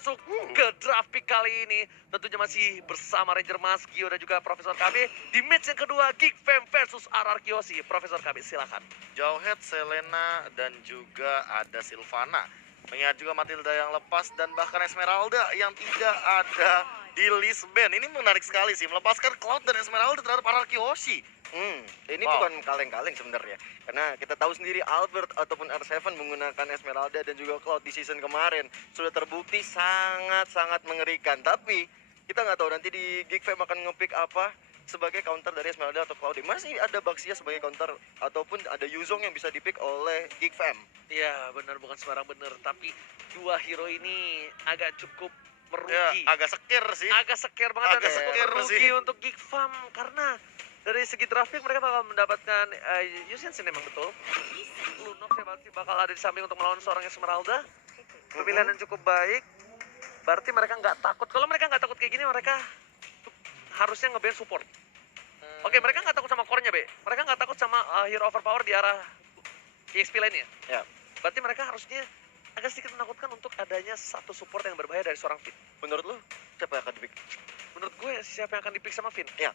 masuk ke draft pick kali ini. Tentunya masih bersama Ranger Mas, Gio dan juga Profesor KB di match yang kedua, Geek Fam versus RR Kiyoshi. Profesor KB silakan. Jauhead, Selena, dan juga ada Sylvana. Mengingat juga Matilda yang lepas dan bahkan Esmeralda yang tidak ada di list band. Ini menarik sekali sih, melepaskan Cloud dan Esmeralda terhadap RR Kiyoshi. Ini Wow. bukan kaleng-kaleng sebenarnya. Karena kita tahu sendiri Albert ataupun R7 menggunakan Esmeralda dan juga Cloud di season kemarin sudah terbukti sangat-sangat mengerikan. Tapi kita nggak tahu nanti di Geek Fam akan nge-pick apa sebagai counter dari Esmeralda atau Cloud. Masih ada Baxia sebagai counter ataupun ada Yuzong yang bisa di-pick oleh Geek Fam. Iya benar, bukan sembarang benar. Tapi dua hero ini agak cukup Ya, merugi. agak sekir sih. Agak seker banget Agak dan cukup seker merugi sih. untuk Geek Fam. Karena dari segi draft pick mereka bakal mendapatkan Yusensin memang betul. Lunox yang bakal ada di samping untuk melawan seorang Esmeralda. Pemilihan yang cukup baik. Berarti mereka nggak takut. Kalau mereka nggak takut kayak gini, mereka harusnya nge-ban support. Oke, mereka nggak takut sama core-nya, Be. Mereka nggak takut sama hero overpower di arah EXP lainnya. Ya. Berarti mereka harusnya agak sedikit menakutkan untuk adanya satu support yang berbahaya dari seorang Finn. Menurut lu siapa yang akan di-pick? Menurut gue, siapa yang akan di-pick sama Finn? Ya.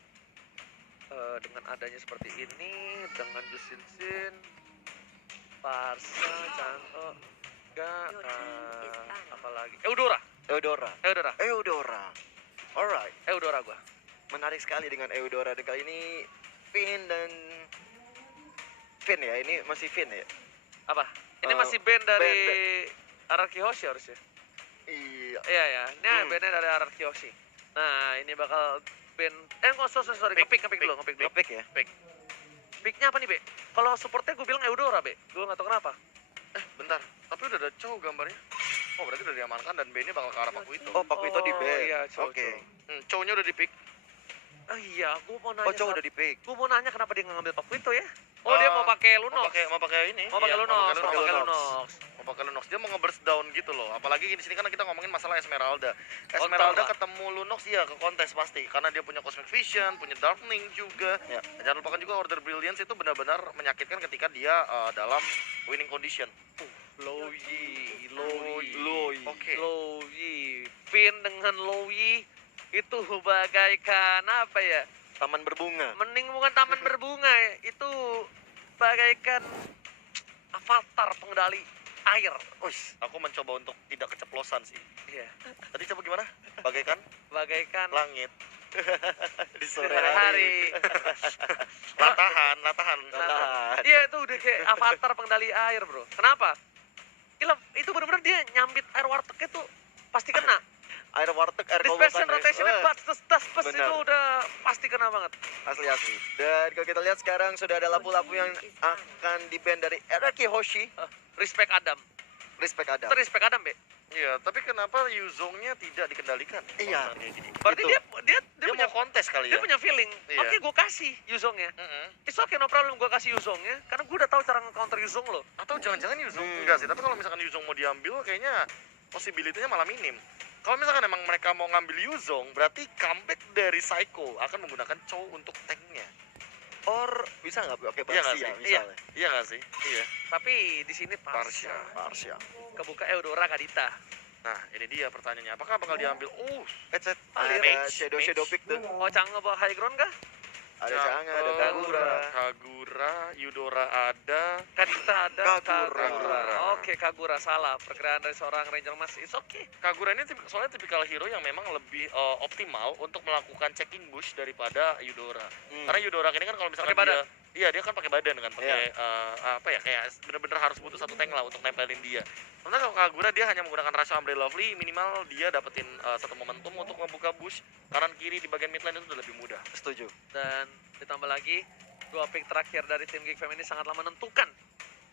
Dengan adanya seperti ini, dengan Yusinsin, Parsa, Chanto, apalagi Eudora. Eudora. Alright. Eudora gua. Menarik sekali dengan Eudora. Dan kali ini Finn dan Finn ya, ini masih Finn ya. Apa? Ini masih band dari RR Kiyoshi harusnya. Iya. Iya ya, ini bandnya dari RR Kiyoshi. Nah, ini bakal band sorry, nge-pick dulu. Nge-pick ya. Picknya apa nih, Be? Kalau supportnya gue bilang Eudora, Be. Gue nggak tahu kenapa. Bentar, tapi udah ada Chow gambarnya. Oh, berarti udah diamankan dan B-nya bakal ke arah Pakuito. Oh, Pakuito di ban. Iya, Oke. Chow-nya udah di-pick. Iya, gue mau nanya. Oh, Chow udah di-pick. Gue mau nanya kenapa dia nggak ngambil Pakuito ya? Oh, dia mau pakai Lunox. Mau pakai ini. Mau pakai Iya, Lunox. Mau pakai Lunox. Dia mau nge-burst down gitu loh. Apalagi di sini kan kita ngomongin masalah Esmeralda. Counter Esmeralda lah. ketemu Lunox ya ke kontes pasti karena dia punya Cosmic Vision, punya Darkening juga. Ya. Jangan lupakan juga Order Brilliance itu benar-benar menyakitkan ketika dia dalam winning condition. Loyi. Oke. Loyi. Finn dengan Loyi itu bagaikan apa ya? Taman berbunga. Mending bukan taman berbunga ya. Itu bagaikan avatar pengendali air. Ush. Aku mencoba untuk tidak keceplosan sih. Iya. Tadi coba gimana? Bagaikan Bagaikan langit Di sore hari. latahan. Nah, Iya, itu udah kayak avatar pengendali air, Bro. Kenapa? Gila, itu benar-benar dia nyambit air warteg itu pasti kena. air warteg, air Dispersion kolokan, rotationnya Wah, tas benar. itu udah pasti kena banget. asli. Dan kalau kita lihat sekarang sudah ada lampu-lampu yang akan di-ban dari RR Kiyoshi. Respect Adam. Respect Adam. Itu respect Adam, Be. Iya, tapi kenapa Yuzongnya tidak dikendalikan? Iya. Kalau kayak gini. Berarti Itu. dia Dia punya mau kontes kali dia ya? punya feeling. Iya. Oke, gue kasih Yuzongnya. Mm-mm. It's okay, no problem, gue kasih Yuzongnya. Karena gue udah tahu cara nge-counter Yuzong lo. Atau jangan-jangan Yuzong enggak sih, tapi kalau misalkan Yuzong mau diambil kayaknya possibility-nya malah minim. Kalau misalkan emang mereka mau ngambil Yuzong, berarti comeback dari Psycho akan menggunakan Chow untuk tanknya. Or bisa nggak pakai Iya nggak Baxia sih? misalnya? Iya nggak sih? Iya. Tapi di sini Parsha. Parsha. Kebuka Eudora Kadita. Nah, ini dia pertanyaannya. Apakah bakal diambil? Headset. Ada Ada Mage. shadow pick tuh. Oh, Cangga bawa high ground kah? Ada Chang'e, ada Kagura. Kagura, Eudora ada. Kadita ada. Kagura. Oke, Kagura salah. Perkiraan dari seorang Ranger Mas. It's okay. Kagura ini soalnya tipikal hero yang memang lebih optimal untuk melakukan checking bush daripada Eudora. Karena Eudora ini kan kalau misalkan Pakai badan. dia kan pakai badan kan, pakai apa ya, kayak bener-bener harus butuh satu tank lah untuk nempelin dia. Sementara kalau Kagura dia hanya menggunakan Rasha Umbrella Lovely, minimal dia dapetin satu momentum untuk ngebuka bush kanan kiri di bagian mid lane itu udah lebih mudah. Setuju. Dan ditambah lagi, dua pick terakhir dari tim Geek Fam ini sangatlah menentukan.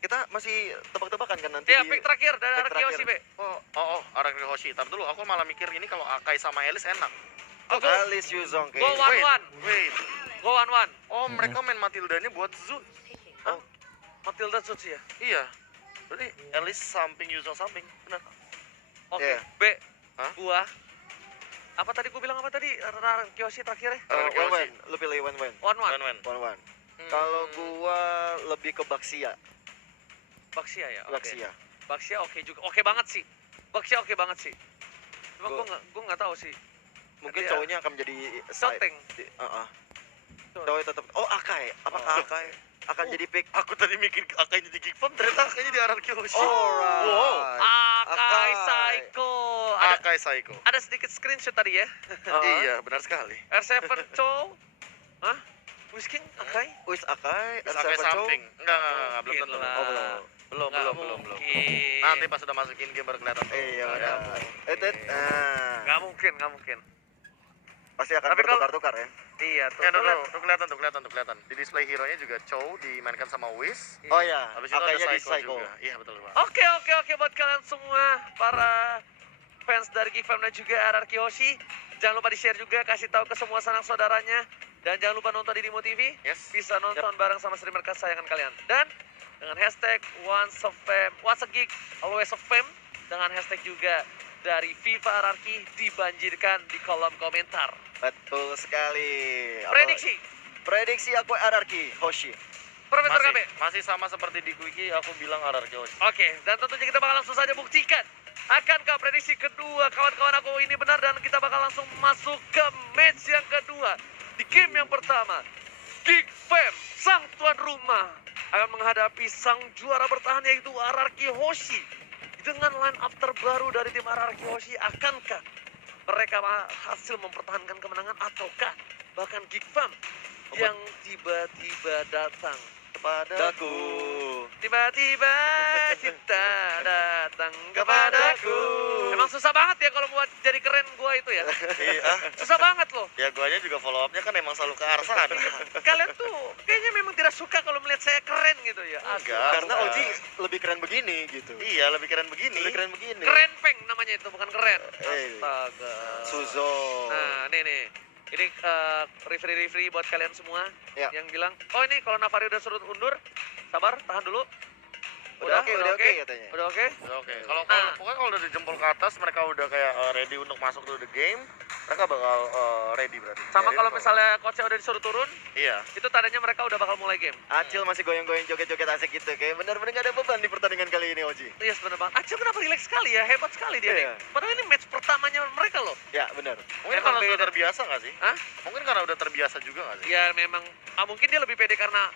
Kita masih tebak-tebakan kan nanti. Iya, pick terakhir dari pick arah Kiyoshi, Be. Oh, Araki Hoshi. Tar dulu, aku malah mikir ini kalau Akai sama Elis enak. Go, Alice Yuzong go kayaknya. 1-1. Wait. Go 1-1. Oh, mereka main Matildanya buat Zu. Matilda Suits ya? Iya. Berarti Elis samping, Yuzong samping. Benar. Oke, Iya. B. Hah? Gua. Apa tadi gua bilang apa tadi? Kiyoshi terakhir ya? Wen. Lu pilih Wen. 1-1. Wen. Wen. Kalau gua lebih ke Baxia. Baxia ya? Oke. Baxia. Baxia oke juga. Oke banget sih. Baxia oke banget sih. Cuma gue nggak tahu sih. Mungkin Nanti ya. cowoknya akan menjadi Shoteng. Cowok tetap. Oh, Akai. Apakah Akai akan jadi pick? Aku tadi mikir Akai jadi Geek Fam, ternyata Akai di Ararki Hoshi. Alright. Wow. Akai Psycho. Akai Psycho. Ada sedikit screenshot tadi ya. Iya, benar sekali. R7 Chow. Hah? Whisking Akai? Wis Akai, Terus Akai R7 samping. Enggak, belum tentu. Lah. Oh, belum. Belum. Mungkin. Nanti pas sudah masukin game baru kelihatan. Iya, Nggak benar. Nggak mungkin. Pasti akan Tapi kalau- bertukar-tukar ya. Iya tuh. Ya, tuh lihat. tuh kelihatan. Di display hero-nya juga Chow dimainkan sama Whis. Iya. Oh iya, Habis itu ada Akainya di Psycho Psycho. juga. Iya, betul, Pak. Oke buat kalian semua para fans dari Gifam dan juga RRQ Hoshi. Jangan lupa di-share juga, kasih tahu ke semua sanak saudaranya. Dan jangan lupa nonton di Dimo TV. Yes. Bisa nonton bareng sama streamer kesayangan kalian. Dan dengan hashtag Once a Geek, Always a Fame. Dengan hashtag juga dari FIFA RRQ dibanjirkan di kolom komentar. Betul sekali. Prediksi aku Ararki Hoshi. Profesor KB. Masih sama seperti di Quickie, aku bilang Ararki Hoshi. Oke, dan tentunya kita bakal langsung saja buktikan. Akankah prediksi kedua kawan-kawan aku ini benar, dan kita bakal langsung masuk ke match yang kedua. Di game yang pertama, Geek Fam, sang tuan rumah, akan menghadapi sang juara bertahan yaitu RRQ Hoshi. Dengan line up terbaru dari tim RRQ Hoshi, akankah mereka hasil mempertahankan kemenangan ataukah bahkan Geek Fam yang tiba-tiba datang Kepadaku. Tiba-tiba cinta datang kepadaku. Emang susah banget ya kalau buat jadi keren gua itu ya. Iya. Susah banget loh. Ya guanya juga follow up-nya kan emang selalu ke arah sana. Kalian tuh kayaknya memang tidak suka kalau melihat saya keren gitu ya. Enggak. Karena bukan. Oji lebih keren begini gitu. Iya, lebih keren begini. Lebih keren begini. Keren peng namanya itu, bukan keren. Eh. Astaga. Suzo. Nah, nih. Ini referee buat kalian semua Ya. yang bilang, oh ini kalau Navari udah suruh undur, sabar, tahan dulu. Udah oke katanya. Udah oke. Oke. Kalau Nah. pokoknya kalau udah dijempol ke atas, mereka udah kayak ready untuk masuk to the game, mereka bakal ready berarti. Sama Jadi kalau bakal- misalnya coachnya udah disuruh turun, Iya. itu tandanya mereka udah bakal mulai game. Acil masih goyang-goyang joget-joget asik gitu. Kayak benar-benar gak ada beban di pertandingan kali ini Oji. Iya bener banget. Acil kenapa relax sekali ya? Hebat sekali dia nih. Iya. Padahal ini match pertamanya mereka loh. Ya benar. Mungkin Emang karena sudah beda. terbiasa nggak sih? Hah? Mungkin karena udah terbiasa juga nggak sih? Ya memang, mungkin dia lebih pede karena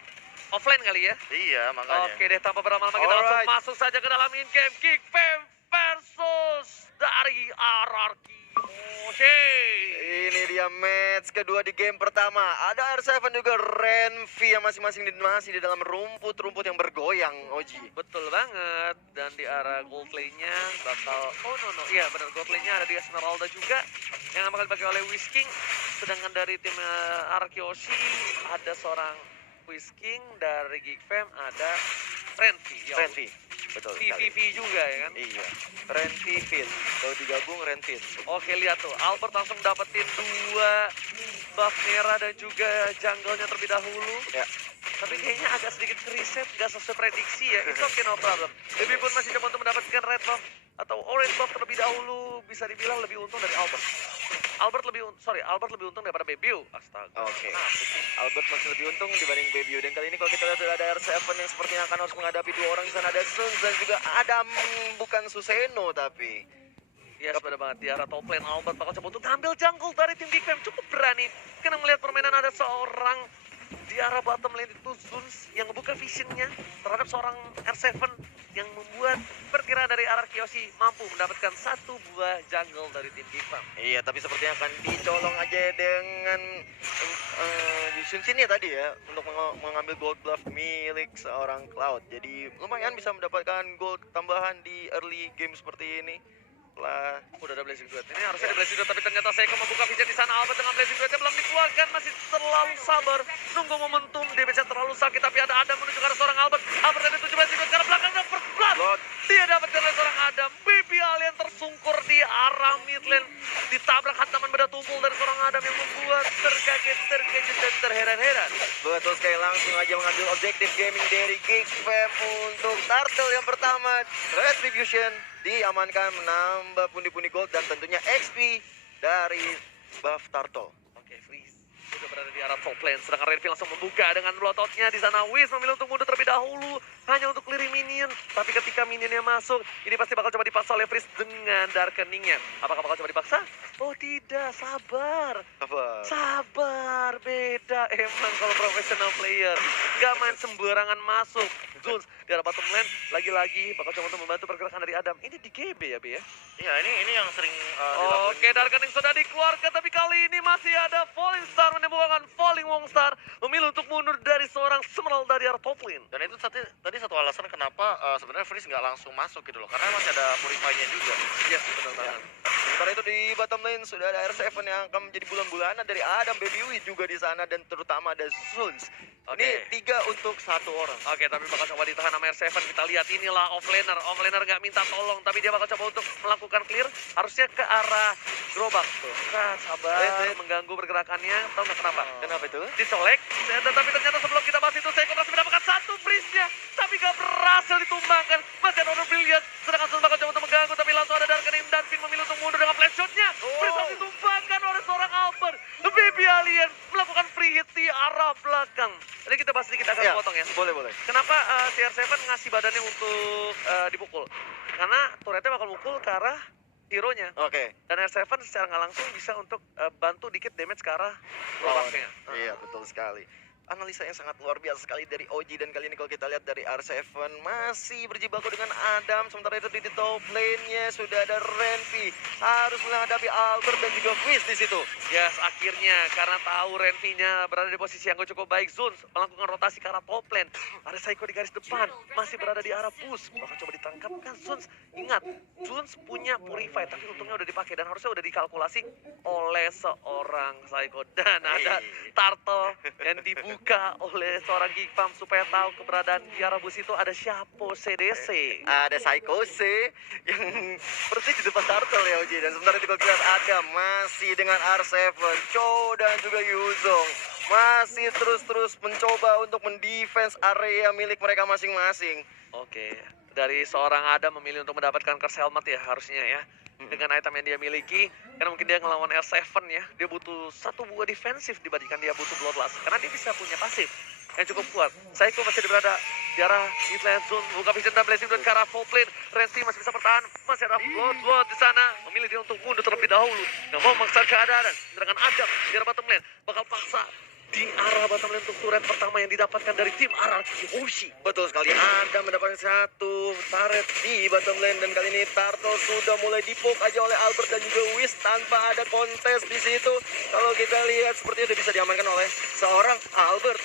offline kali ya. Iya, makanya. Oke deh, tanpa berlama-lama kita langsung Alright. masuk saja ke dalam in-game Geek Fam versus dari RRQ Hoshi. Ini dia match kedua di game pertama. Ada R7 juga Renvi yang masing-masing masih di dalam rumput-rumput yang bergoyang, Oji. Betul banget. Dan di arah gold lane-nya bakal, iya benar, gold lane-nya ada di Esmeralda juga yang bakal dipakai oleh Whisking. Sedangkan dari tim RRQ Hoshi ada seorang Whisking, dari Geek Fam ada Renvi. Ya, Renvi. Betul sekali. VVV juga ya kan. Iya. Renvi Fin. Kalau digabung Renvin. Oke, lihat tuh, Albert langsung dapetin 2 buff merah dan juga jungle-nya terlebih dahulu. Ya. Tapi kayaknya agak sedikit reset, gak sesuai prediksi ya. It's okay, no problem. Baby pun masih coba untuk mendapatkan red buff atau orange buff terlebih dahulu. Bisa dibilang lebih untung dari Albert. Albert lebih untung daripada Bebiu. Astaga. Oke. Nah, Albert masih lebih untung dibanding Baby. Dan kali ini kalau kita lihat ada R7 yang sepertinya akan harus menghadapi 2 orang di sana. Ada Sun dan juga Adam, bukan Suseno tapi. yes, benar banget. Di arah top lane, Albert bakal coba untuk ngambil jungle dari tim Geek Fam. Cukup berani. Karena melihat permainan ada seorang di arah bottom lane itu Zuns yang membuka visionnya terhadap seorang R7 yang membuat perkiraan dari RRQ Hoshi mampu mendapatkan 1 buah jungle dari tim Geek Fam. Iya, tapi sepertinya akan dicolong aja dengan Sun Shin ya tadi ya, untuk mengambil gold buff milik seorang Cloud. Jadi lumayan bisa mendapatkan gold tambahan di early game seperti ini. Lah, Udah ada Blazing Duet. Ini harusnya ada Blazing Duet, tapi ternyata saya membuka vision di sana. Albert dengan Blazing Duetnya belum dikeluarkan, masih terlalu sabar. Nunggu momentum, dia bisa terlalu sakit, tapi ada Adam menuju ke arah seorang Albert. Albert ada 7 Blazing Duet, karena belakang dan first blood. Blood. Dia dapatkan oleh seorang Adam. Baby Alien tersungkur di arah mid lane. Ditabrak hantaman beda tumpul dari seorang Adam yang membuat terkaget, terkejut, dan terheran-heran. betul sekali, langsung aja mengambil objektif gaming dari Geek Fam untuk turtle yang pertama. Retribution diamankan, menambah pundi-pundi gold dan tentunya XP dari buff turtle. Oke, freeze. juga berada di arah top lane. Sedangkan Renvi langsung membuka dengan blototnya di sana. Wiz memilih untuk mundur terlebih dahulu hanya untuk clearing minion. Tapi ketika minionnya masuk, ini pasti bakal coba dipaksa oleh Freeze dengan darkeningnya. Apakah bakal coba dipaksa? Oh tidak, sabar. Apa? Sabar, beda emang kalau professional player. Nggak main sembarangan masuk. Zulz di arah bottom lane, lagi-lagi bakal coba untuk membantu pergerakan dari Adam. Ini di GB ya, B ya? Iya, ini yang sering dilakuin. Oke, Darkening sudah dikeluarkan, tapi kali ini masih ada Falling Star menyembuhkan Falling Wong Star. Memilih untuk mundur dari seorang Smeralda dari arah top lane. Dan itu tadi satu alasan kenapa sebenarnya Freeze nggak langsung masuk gitu loh, karena masih ada Purify-nya juga. Yes, benar banget. Sementara itu di bottom lane sudah ada R7 yang akan menjadi bulan-bulanan dari Adam, Baby Wee juga di sana, dan terutama ada Zulz. Oke. Ini 3 untuk 1 orang. Oke, tapi bakal coba ditahan sama R7. Kita lihat inilah offlaner. Offlaner nggak minta tolong, tapi dia bakal coba untuk melakukan clear. Harusnya ke arah gerobak tuh. Nah, sabar, mengganggu pergerakannya. Tahu nggak kenapa? Kenapa itu? Dicolek, tapi ternyata sebelum kita bahas itu, Seiko berhasil mendapatkan satu freeze-nya. Tapi nggak berhasil ditumbangkan. Masih ada order brilliant. Sedangkan Sun bakal coba untuk mengganggu, tapi langsung ada Darkening dan Finn memilih untuk mundur dengan flash shot-nya. Freeze harus ditumbangkan oleh seorang Albert. Baby Alien melakukan free hit di arah belakang. Jadi kita bahas sedikit agak potong ya. Boleh. Kenapa CR7 ngasih badannya untuk dipukul? Karena turretnya bakal mukul ke arah hero-nya. Oke. Dan R7 secara nggak langsung bisa untuk bantu dikit damage ke arah lawannya. Iya, betul sekali. Analisa yang sangat luar biasa sekali dari OG, dan kali ini kalau kita lihat dari R7 masih berjibaku dengan Adam. Sementara itu di top lane-nya sudah ada Renvi, harus menghadapi Albert dan juga Fizz di situ. Yes, akhirnya karena tahu Renvi-nya berada di posisi yang cukup baik, Zulz melakukan rotasi ke arah top lane. Ada Saiko di garis depan, masih berada di arah push. Bakal coba ditangkap kan Zulz. Ingat, Zulz punya Purify, tapi untungnya udah dipakai dan harusnya udah dikalkulasi oleh seorang Saiko. Dan ada turtle yang dibuka oleh seorang Geek Farm supaya tahu keberadaan di arah bus itu ada siapa CDC. Ada Psychose yang persis di depan turtle ya OG. Dan sementara itu kalau kita lihat Adam masih dengan R7, Cho dan juga Yuzong masih terus mencoba untuk mendefense area milik mereka masing-masing. Oke, dari seorang Adam memilih untuk mendapatkan curse helmet ya harusnya ya. Dengan item yang dia miliki, karena mungkin dia ngelawan R7 ya, dia butuh satu buah defensif dibandingkan dia butuh bloodlust. Karena dia bisa punya pasif yang cukup kuat. Saiko masih berada di arah midlane zone, buka vision dan blazing ke arah top lane. Renzi masih bisa bertahan, masih ada blood di sana. Memilih dia untuk mundur terlebih dahulu, nggak mau memaksa keadaan. Sedangkan Adam di arah bottom lane bakal paksa di arah bottom lane untuk turret pertama yang didapatkan dari tim RRQ Hoshi. Betul sekali, Adam mendapatkan satu turret di bottom lane, dan kali ini Turtle sudah mulai dipok aja oleh Albert dan juga Wiz tanpa ada kontes di situ. Kalau kita lihat sepertinya udah bisa diamankan oleh seorang Albert.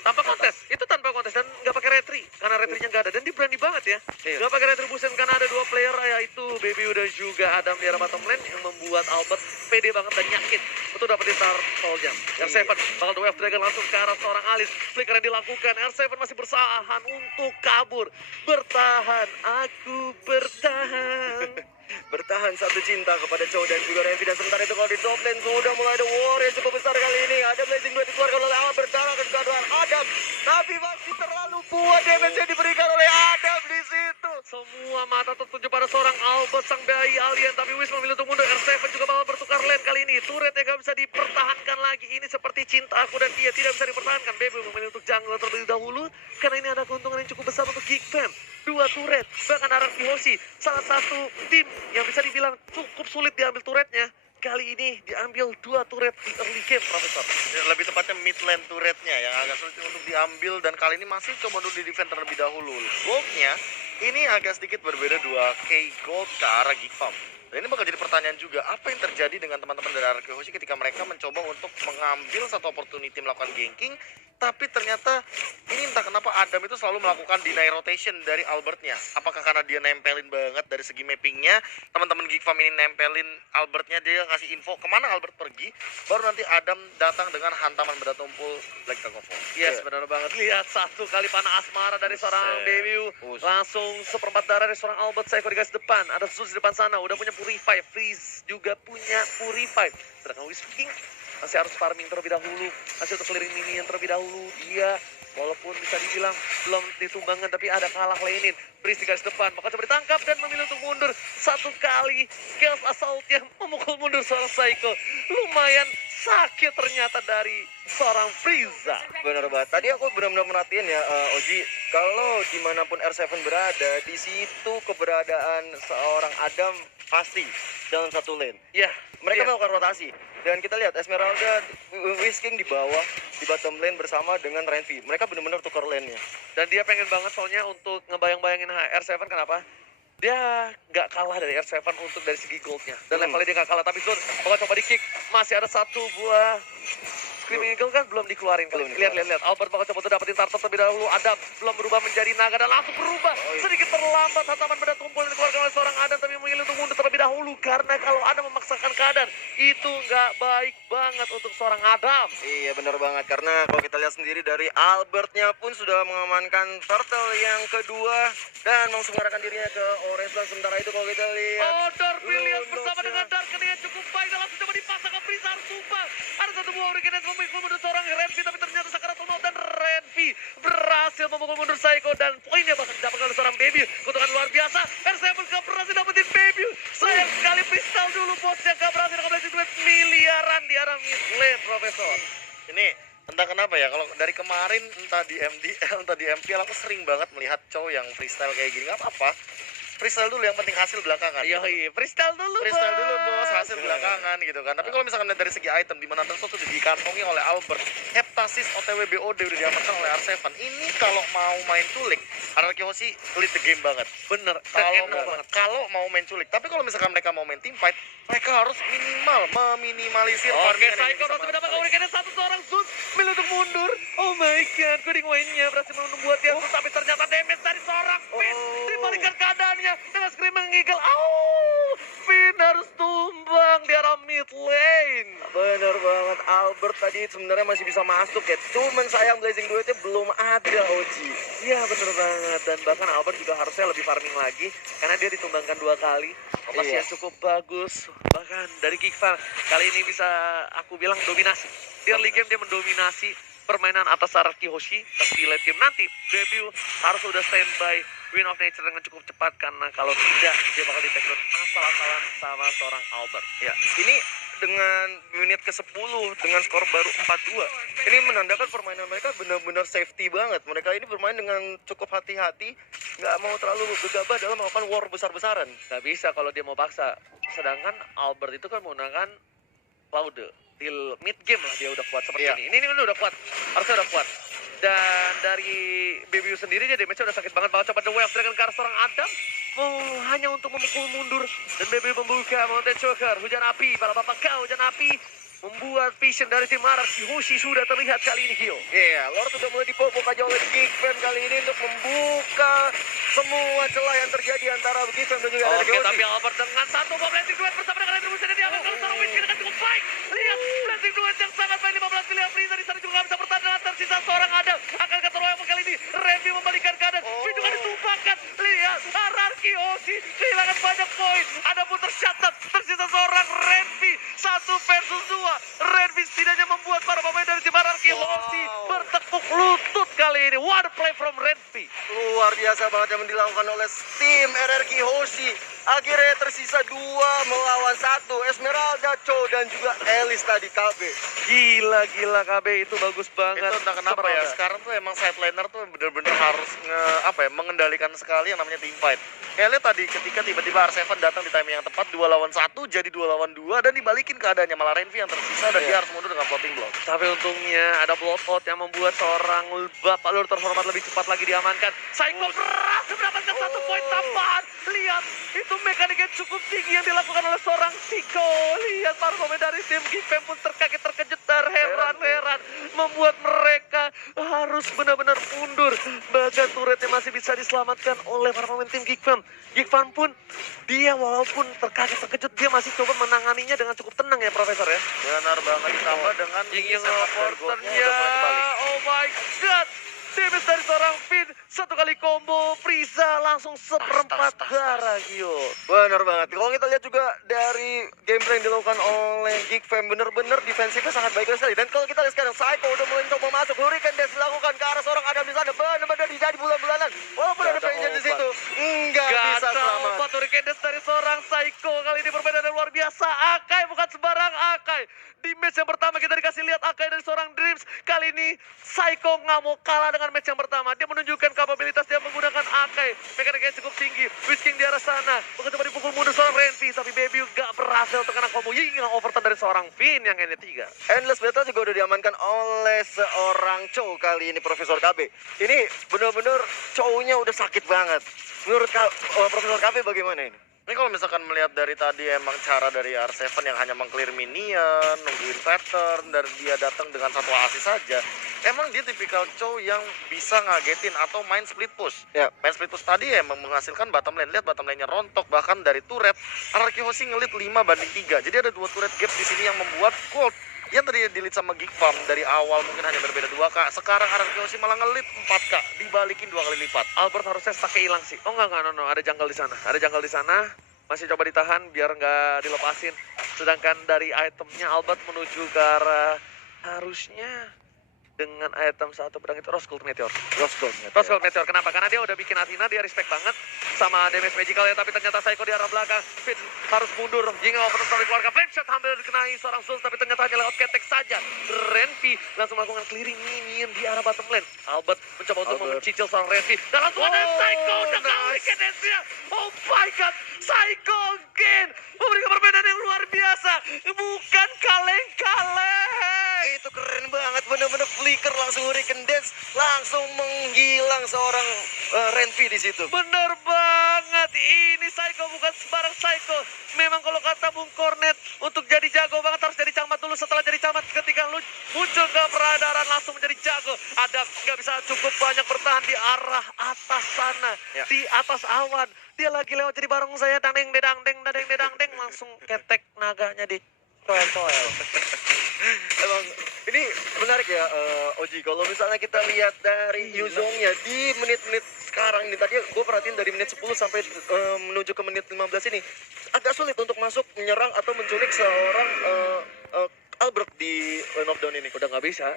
Tanpa kontes, itu tanpa kontes dan nggak pakai retri karena retrinya nggak ada, dan dia berani banget ya. Iya. Nggak pakai retribution karena ada dua player yaitu Baby dan juga Adam di arah bottom lane yang membuat Albert pede banget dan yakin untuk dapetin turtle-nya. R7 bakal wave dragon langsung ke arah seorang Alice. Flicker yang dilakukan, R7 masih bersahan untuk kabur. Bertahan, aku bertahan. Bertahan satu cinta kepada Chow dan juga Renvi. Dan sementara itu kalau di top lane sudah mulai ada war yang cukup besar kali ini. Ada blazing blade dikeluarkan oleh Albert ke keduaan Adam, tapi masih terlalu kuat damage yang diberikan oleh Adam di situ. Semua mata tertuju pada seorang Albert sang bayi alien, tapi Wiz memilih untuk mundur. R7 juga bakal bertukar lane kali ini. Turretnya gak bisa dipertahankan lagi. Ini seperti cinta aku dan dia tidak bisa dipertahankan. Baby memilih untuk jungle terlebih dahulu karena ini ada keuntungan yang cukup besar untuk Geek Fam. 2 turret, bahkan RRQ Hoshi, salah satu tim yang bisa dibilang cukup sulit diambil turretnya. Kali ini diambil 2 turret di early game, Profesor. Ya, lebih tepatnya mid lane turretnya yang agak sulit untuk diambil, dan kali ini masih coba untuk di defend terlebih dahulu. Goldnya ini agak sedikit berbeda, 2k gold ke arah Geek Farm. Dan ini bakal jadi pertanyaan juga, apa yang terjadi dengan teman-teman dari RRQ Hoshi ketika mereka mencoba untuk mengambil satu opportunity melakukan ganking, tapi ternyata ini entah kenapa Adam itu selalu melakukan deny rotation dari Albertnya. Apakah karena dia nempelin banget dari segi mappingnya, teman-teman Geek Farm ini nempelin Albertnya, dia ngasih info kemana Albert pergi, baru nanti Adam datang dengan hantaman benda tumpul Black Tag of War. Yes, benar banget. Lihat satu kali panah asmara dari seorang Baby. Langsung seperempat darah dari seorang Albert. Saiko di garis depan. Ada Zeus di depan sana. Udah punya Purify. Freeze juga punya Purify. Sedangkan Wiz King masih harus farming terlebih dahulu. Masih untuk clearing minion terlebih dahulu. Dia walaupun bisa dibilang belum ditumbangkan, tapi ada kalah lainin. Freeze di garis depan. Maka coba ditangkap dan memilih untuk mundur. Satu kali Chaos Assault yang memukul mundur seorang Saiko. Lumayan sakit ternyata dari seorang Frieza. Bener banget. Tadi aku benar-benar merhatiin ya, Oji, kalau dimanapun R7 berada, di situ keberadaan seorang Adam pasti dalam satu lane. Ya, Mereka iya. melakukan rotasi. Dan kita lihat Esmeralda, Whisking di bawah, di bottom lane bersama dengan Renvi. Mereka benar-benar tukar lane-nya. Dan dia pengen banget soalnya untuk ngebayang-bayangin R7 kenapa? Dia nggak kalah dari R7 untuk dari segi goldnya. Dan levelnya dia nggak kalah, tapi Zone bakal coba di kick. Masih ada satu buah Screaming Eagle kan belum dikeluarin kali. Belum Lihat. Albert bakal coba untuk dapetin Tartar terlebih dahulu. Adam belum berubah menjadi naga dan langsung berubah. Sedikit terlambat hataman beda tumpul yang dikeluarkan oleh seorang Adam, tapi memilih untuk mundur terlebih dahulu. Karena kalau Adam memaksakan keadaan, itu nggak baik banget untuk seorang Adam. Iya benar banget, karena kalau kita lihat sendiri dari Albertnya pun sudah mengamankan turtle yang kedua dan langsung mengarahkan dirinya ke Orange. Dan sementara itu kalau kita lihat Oh, Dark Williams Lulus bersama ya. dengan Darken yang cukup baik dan langsung coba dipasang ke Frieza harus tumbang. Ada satu buah Hurricane yang memukul mundur seorang Renvi, tapi ternyata Sakaratul Maut dan Renvi berhasil memukul mundur Psycho dan poinnya bahkan didapatkan oleh seorang Baby. Kutukan luar biasa, R7 gak berhasil dapetin Baby. Sayang sekali pistol dulu bosnya gak berhasil nge-blazing duit miliaran di arah mid lane, Profesor. Ini entah kenapa ya, kalau dari kemarin entah di MDL entah di MPL aku sering banget melihat cowok yang freestyle kayak gini. Nggak apa-apa, freestyle dulu, yang penting hasil belakangan. Iya, freestyle dulu, Freestyle dulu bos, hasil belakangan gitu kan. Tapi kalau misalkan lihat dari segi item, di mana Turtle sudah dikantongi oleh Albert, Heptasis, OTW, BOD udah diamankan oleh R7. Ini kalau mau main culik, RRQ Hoshi lead the game banget. Bener, Kalau mau main culik, tapi kalau misalkan mereka mau main team fight, mereka harus meminimalisir Oke, farming yang Psycho bisa langsung mendapat masuk. Hurricane satu seorang Zeus milih untuk mundur. Oh my god, Coding Wayne-nya berhasil membuat dia Zeus, tapi ternyata damage dari seorang Finn dibalikan keadaannya dengan Screaming Eagle. Finn harus tumbang di arah mid lane. bener banget, Albert tadi sebenarnya masih bisa masuk ya. Cuman sayang Blazing Duetnya belum ada, Oji. Iya bener banget, dan bahkan Albert juga harusnya lebih farming lagi karena dia ditumbangkan 2 kali. Operasi Iya. yang cukup bagus, bahkan dari Geekfan kali ini bisa aku bilang dominasi. Di early game dia mendominasi permainan atas Araki Hoshi, tapi di late game nanti debut harus udah standby Win of Nature dengan cukup cepat, karena kalau tidak dia bakal di take down asal-asalan sama seorang Albert. Ya, ini dengan menit ke-10 dengan skor baru 4-2. Ini menandakan permainan mereka benar-benar safety banget. Mereka ini bermain dengan cukup hati-hati, nggak mau terlalu gegabah dalam melakukan war besar-besaran. Nggak bisa kalau dia mau paksa. Sedangkan Albert itu kan menggunakan Cloud. Di mid game lah dia udah kuat seperti Iya. ini. Ini udah kuat. Harusnya udah kuat. Dan dari BBU sendiri dia damage-nya udah sakit banget. Bakal coba The Way of Dragon ke arah seorang Adam. Hanya untuk memukul mundur. Dan BBU membuka Mountain Choker. Hujan api. Bapak kau hujan api. Membuat vision dari tim Araki Hoshi sudah terlihat kali ini, Gio. Iya, Lord sudah mulai dipopok aja oleh Geekfam kali ini untuk membuka semua celah yang terjadi antara Geekfam dan juga Oke, RRQ Hoshi. tapi Albert dengan satu bom blazing duet bersama dengan Retribution yang diambil oleh seorang Witch dengan cukup baik. Lihat, blazing duet yang sangat baik, 15 pilihan Frieza di sana juga nggak bisa bertahan dengan tersisa seorang Adam. Akan keteroyok kali ini, Renvi membalikan keadaan. Witch juga ditumpahkan. Lihat, Araki Hoshi kehilangan banyak poin. Ada pun tercatat, tersisa seorang Renvi. 1 versus 2. Renvi setidaknya membuat para pemain dari tim Araki Hoshi bertekuk lutut kali ini. What a play from Renvi. Luar biasa banget yang dilakukan oleh tim RRQ Hoshi. Akhirnya tersisa 2 melawan 1. Esmeralda, Cho, dan juga Elis tadi KB. Gila KB itu bagus banget. Itu entah kenapa ya, Semeralda. sekarang tuh emang side laner tuh bener-bener harus mengendalikan sekali yang namanya team fight. Kayak lihat tadi ketika tiba-tiba R7 datang di timing yang tepat, 2 lawan 1 jadi 2 lawan 2 dan dibalikin keadaannya, malah Renvi yang tersisa dan Iya. dia harus mundur dengan floating block. Tapi untungnya ada blowout yang membuat seorang bapak lur terhormat lebih cepat lagi diamankan. Psycho berhasil mendapatkan 1 poin tambahan. Lihat, itu mekanik yang cukup tinggi yang dilakukan oleh seorang Psycho. Lihat, para pemain dari tim Geekfam pun terkaget-terkejut dan heran-heran. Membuat mereka harus benar-benar mundur. Bahkan turretnya masih bisa diselamatkan oleh para pemain tim Geekfam. Geekfam pun, dia walaupun terkaget-terkejut, dia masih coba menanganinya dengan cukup tenang ya, Profesor ya. Benar banget, ditambah dengan Yang sepak reporternya, udah mulai kebalik. oh my god, damage dari seorang Finn, 1 kali combo, Frieza langsung seperempat darah, Gio. Bener banget. Kalau kita lihat juga dari gameplay yang dilakukan oleh Geekfam, bener-bener defensifnya sangat baik sekali. Dan kalau kita lihat sekarang, Psycho udah mulai coba masuk. Hurricane Dash dilakukan ke arah seorang Adam di sana. Bener-bener dijadi bulan-bulanan. Walaupun ada Gak ada Vengeance di obat. situ, nggak bisa selamat. Gatal Hurricane Dash dari seorang Psycho, kali ini permainan yang luar biasa. Akai bukan sembarang Akai. Di match yang pertama Psycho nggak mau kalah dengan match yang pertama. Dia menunjukkan kapabilitas dia menggunakan Akai. Mekaniknya cukup tinggi. Whisking di arah sana. Mencoba dipukul mundur seorang Renvi. Tapi Baby nggak berhasil terkena combo Ying overturn dari seorang Finn yang ini 3. Endless Battle juga udah diamankan oleh seorang Chow kali ini, Profesor KB. Ini bener-bener Chow-nya udah sakit banget. Menurut Profesor KB bagaimana ini? Ini kalau misalkan melihat dari tadi emang cara dari R7 yang hanya meng-clear minion, nungguin pattern, dan dia datang dengan satu asis saja. Emang dia tipikal Chow yang bisa ngagetin atau main split push. Ya. Main split push tadi emang menghasilkan bottom lane. Lihat bottom lane-nya rontok, bahkan dari turret. Araki Hoshi ngelit 5-3. Jadi ada 2 turret gap di sini yang membuat Cold yang tadi di-lead sama Geek Farm dari awal mungkin hanya berbeda 2K. Sekarang Araki Hoshi malah ngelit 4K, dibalikin 2 kali lipat. Albert harusnya stuck-nya hilang sih. Oh enggak, no. Ada jungle di sana. Ada jungle di sana. Masih coba ditahan biar nggak dilepasin. Sedangkan dari itemnya Albert menuju ke arah harusnya dengan item satu pedang itu Rose Gold Meteor. Rose Gold Meteor. Kenapa? Karena dia udah bikin Athena, dia respect banget sama damage magical ya. Tapi ternyata Psycho di arah belakang. Finn harus mundur. Jingga overturn dikeluarkan. Flame shot hampir dikenai seorang Sul. Tapi ternyata hanya lewat ketek saja. Renvi langsung melakukan clearing minion di arah bottom lane. Albert mencoba untuk mencicil seorang Renvi. Dan langsung ada Psycho. Nice. Oh my god. Psycho again. Memberikan permainan yang luar biasa. Bukan kaleng-kaleng. Itu keren banget, bener-bener flicker langsung Hurricane Dance, langsung menghilang seorang Renvi di situ. Bener banget, ini Psycho bukan sembarang Psycho. Memang kalau kata Bung Kornet, untuk jadi jago banget harus jadi camat dulu. Setelah jadi camat, ketika lu muncul ke peredaran langsung menjadi jago. Ada nggak bisa cukup banyak bertahan di arah atas sana, di atas awan. Dia lagi lewat jadi bareng saya, dang dedang deng, langsung ketek naganya di toel. Emang ini menarik ya, Oji. Kalau misalnya kita lihat dari Yuzongnya di menit-menit sekarang ini, tadi gue perhatiin dari menit 10 sampai menuju ke menit 15 ini agak sulit untuk masuk menyerang atau menculik seorang Albert di Lane of Dawn ini. Udah nggak bisa.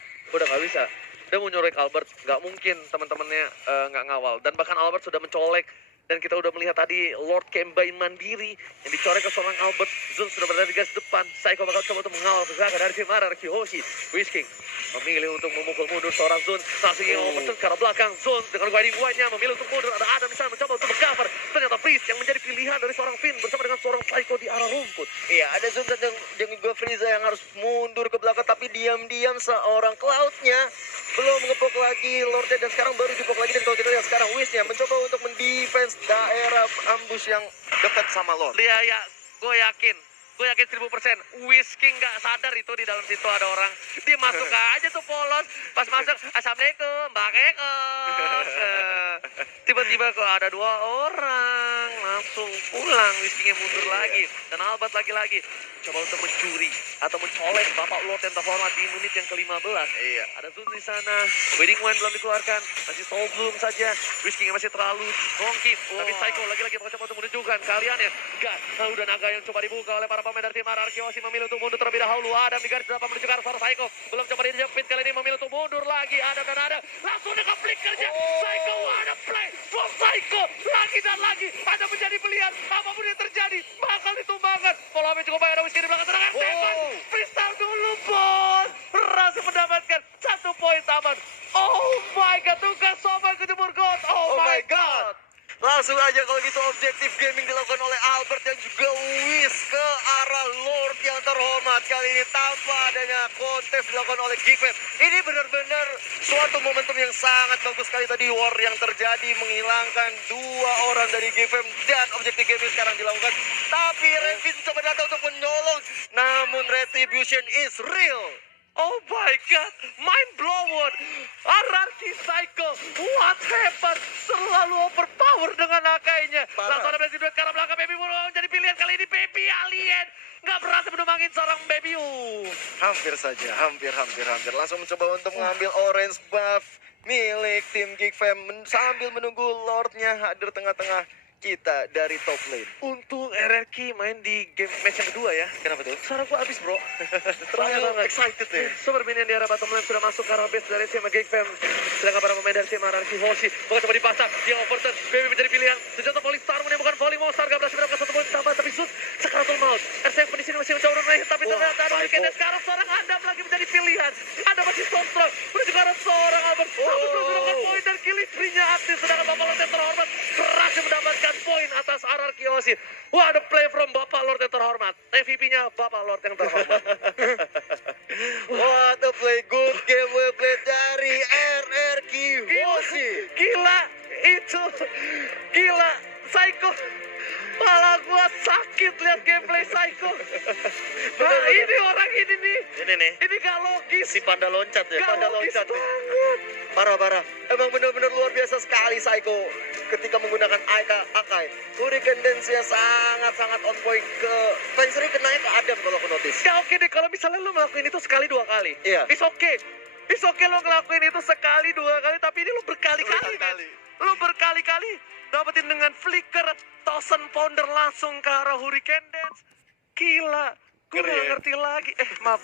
Dia mau nyurik Albert, nggak mungkin teman-temannya nggak ngawal. Dan bahkan Albert sudah mencolek. Dan kita udah melihat tadi Lord Kembain mandiri yang dicorek ke seorang Albert. Zun sudah berada di garis depan. Psycho bakal coba untuk mengawal Zaka dari tim Araki Hoshi. Whisking memilih untuk memukul mundur seorang Zun. Langsung ingin overturn ke arah belakang. Zun dengan guiding wine-nya memilih untuk mundur. Ada Adam di sana mencoba untuk mengcover. Ternyata Priest yang menjadi pilihan dari seorang Finn bersama dengan seorang Psycho di arah rumput. Iya, ada Zun dan juga Frieza yang harus mundur ke belakang, tapi diam-diam seorang Cloud-nya belum ngepok lagi Lord-nya, dan sekarang baru dipok lagi. Dan kalau kita lihat sekarang Wish-nya mencoba untuk mendefense daerah ambush yang dekat sama Lord. Ya, gue yakin 1000% Whisking nggak sadar itu di dalam situ ada orang. Dia masuk aja tuh polos. Pas masuk, assalamualaikum, Mbak Kekos. Tiba-tiba kok ada 2 orang langsung pulang. Whiskingnya mundur lagi. Dan Albert lagi-lagi coba untuk mencuri atau mencolek Bapak Lord yang terhormat di menit yang ke-15. Iya. Ada Zun di sana. Wedding Wine belum dikeluarkan. Masih Soul Bloom saja. Whiskingnya masih terlalu strongkey. Tapi Psycho lagi-lagi mencoba untuk menunjukkan kaliannya. Enggak. Udah naga yang coba dibuka oleh para pemain dari tim Araki Hoshi memilih untuk mundur terlebih dahulu. Adam di garis depan menuju ke arah seorang Psycho. Belum coba dijepit, kali ini memilih untuk mundur lagi. Adam dan Adam langsung dengan flickernya. Psycho, ada play from Psycho. Lagi dan lagi. Ada menjadi pilihan. Apapun yang terjadi bakal ditumbangkan. Follow up cukup baik, ada Whiskey di belakang. Tendangan Stefan. Freestyle dulu, bos. Berhasil mendapatkan 1 poin taman. Oh my god, tugas sobat kejemur God. Oh my god. Langsung aja kalau gitu objektif gaming dilakukan oleh Albert dan juga Wish ke arah Lord yang terhormat. Kali ini tanpa adanya kontes dilakukan oleh Geekfam. Ini benar-benar suatu momentum yang sangat bagus sekali tadi. War yang terjadi menghilangkan 2 orang dari Geekfam dan objektif gaming sekarang dilakukan. Tapi Renvi coba datang untuk menolong. Namun retribution is real. Oh my god, mind blown. Araki Psycho, what happened? Selalu overpower dengan akainya. Langsung ada Blazing Duet ke arah belakang. Baby Moon jadi pilihan kali ini. Baby Alien nggak berhasil menumangin seorang Baby Hampir saja, hampir. Langsung mencoba untuk mengambil orange buff milik tim Geekfam sambil menunggu Lordnya hadir tengah-tengah kita dari top lane. Untuk RRQ main di game match yang kedua ya. Kenapa tuh? Suara gua habis bro. Terlalu excited ya. Super minion di arah bottom lane sudah masuk ke arah base dari tim Geekfam. Sedangkan para pemain dari tim Araki Hoshi bukan coba dipasang. Dia overturn. Baby menjadi pilihan. Senjata Volley Star menemukan Volley Monster. Gak berhasil mendapatkan 1 poin tambah. Tapi Zut sekarang maut. RC Seven di sini masih mencoba bermain, tapi Wah, ternyata ada Hurricane Psycho. sekarang seorang Adam lagi menjadi pilihan. Ada masih Stormstrong, menuju ke arah seorang Albert. Albert menggunakan poin dan killing-free-nya aktif, sedangkan Bapak Lord yang terhormat berhasil mendapatkan poin atas RRQ Osin. Wah, ada play from Bapak Lord yang terhormat. MVP-nya Bapak Lord yang terhormat. What a play, good game well played dari RRQ Hoshi. Gila, itu gila, Psycho. Malah gua sakit lihat gameplay Psycho. Nah, ini orang ini nih, Ini nih, ini gak logis. si panda loncat ya. Gak Panda logis loncat. banget. Parah. Emang benar-benar luar biasa sekali Psycho ketika menggunakan Akai. Hurricane Dance-nya sangat-sangat on point ke Fancery kenanya ke Adam kalau aku notice. Ya oke deh, kalau misalnya lu ngelakuin itu sekali dua kali. Iya. It's okay. It's okay lo ngelakuin itu sekali dua kali, tapi ini lu berkali-kali, men. Lu berkali-kali dapetin dengan flicker Thousand Pounder langsung ke arah Hurricane Dance. Gila. Gue Ngeri gak ya? ngerti lagi. Maaf.